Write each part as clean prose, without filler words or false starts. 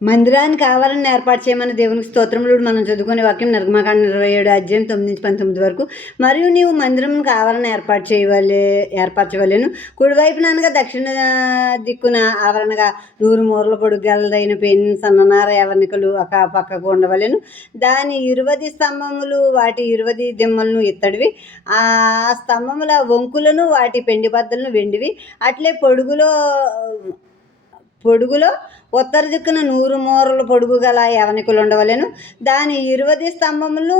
మందిరానికి ఆవరణ ఏర్పాటు చేయమని దేవునికి స్తోత్రములు. మనం చదువుకునే వాక్యం నిర్గమకాండం 27 అధ్యాయం 9-19 వరకు. మరియు నీవు మందిరంకి ఆవరణ ఏర్పరచవలెను. కుడివైపున అనగా దక్షిణ దిక్కున ఆవరణగా 100 మూరల పొడుగు గలదైన పెన్ సన్ననార యవనికలు ఒక పక్కకు ఉండవలెను. దాని 20 స్తంభములు వాటి 20 దిమ్మలను ఇత్తడివి. ఆ స్తంభముల వంకులను వాటి పెండి బద్దలను వెండివి. అట్లే పొడుగులో ఉత్తర దిక్కున 100 మూరల పొడుగు గల యవనికలు ఉండవలెను. దాని 20 స్తంభములు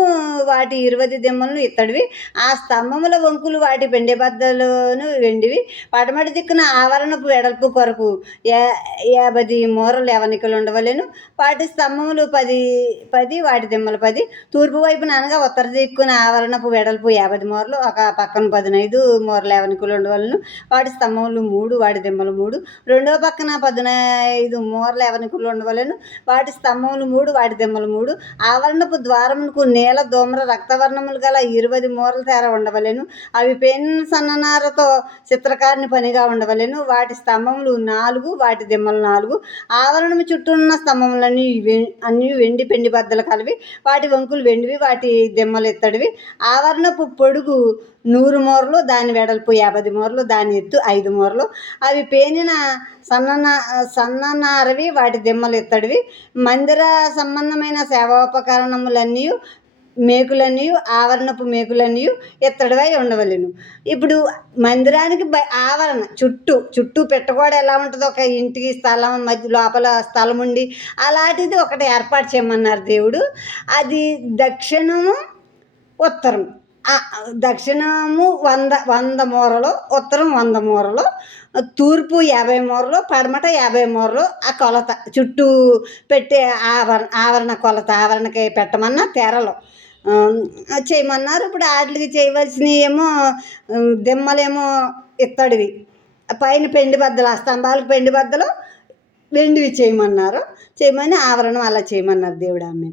వాటి 20 దిమ్మలను ఇత్తడివి. ఆ స్తంభముల వంకులు వాటి పెండె బద్దలను వెండివి. పడమటి దిక్కున ఆవరణపు వెడల్పు కొరకు 50 మూరల యవనికలు ఉండవలెను. వాటి స్తంభములు 10 వాటి దిమ్మలు 10. తూర్పు వైపున అనగా ఉత్తర దిక్కున ఆవరణపు వెడల్పు 50 మూరలు ఒక పక్కన 15 మూరల యవనికలు ఉండవలెను. వాటి స్తంభములు 3 వాటి దిమ్మలు 3. రెండవ పక్కన 15 మూరల యవనికలు ఉండవలెను. వాటి స్తంభములు 3 వాటి దిమ్మలు 3. ఆవరణపు ద్వారమునకు నీల ధూమ్ర రక్తవర్ణములు గల 20 మూరల తెర ఉండవలెను. అవి పెన్ సన్ననారతో చిత్రకారుని పనిగా ఉండవలెను. వాటి స్తంభములు 4 వాటి దిమ్మలు 4. ఆవరణము చుట్టూ ఉన్న స్తంభములన్నీ అన్ని వెండి పెండి బద్దలు కలవి. వాటి వంకులు వెండివి, వాటి దిమ్మలు ఇత్తడివి. ఆవరణపు పొడుగు 100 మూరలు, దాని వెడల్పు 50 మూరలు, దాని ఎత్తు 5 మూరలు. అవి పేనిన సన్ననారవి, వాటి దిమ్మలు ఇత్తడివి. మందిర సంబంధమైన సేవోపకరణములన్నీ మేకులన్నీ ఆవరణపు మేకులన్నీ ఇత్తడివై ఉండవలెను. ఇప్పుడు మందిరానికి ఆవరణ చుట్టూ పెట్టగోడ ఎలా ఉంటుందో, ఒక ఇంటికి స్థలం మధ్య లోపల స్థలం ఉండి అలాంటిది ఒకటి ఏర్పాటు చేయమన్నారు దేవుడు. అది దక్షిణము ఉత్తరం. దక్షిణము 100 మూరలు, ఉత్తరం 100 మూరలు, తూర్పు 50 మూరలు, పడమట 50 మూరలు. ఆ కొలత చుట్టూ పెట్టే ఆవరణ కొలత, ఆవరణకి పెట్టమన్న తెరలు చేయమన్నారు. ఇప్పుడు వాటికి చేయవలసినవి ఏమో దిమ్మలేమో ఇత్తడివి, పైన పెండి బద్దలు, ఆ స్తంభాలకు పెండి బద్దలు వెండివి చేయమన్నారు. చేయమని ఆవరణం అలా చేయమన్నారు దేవుడు. ఆమె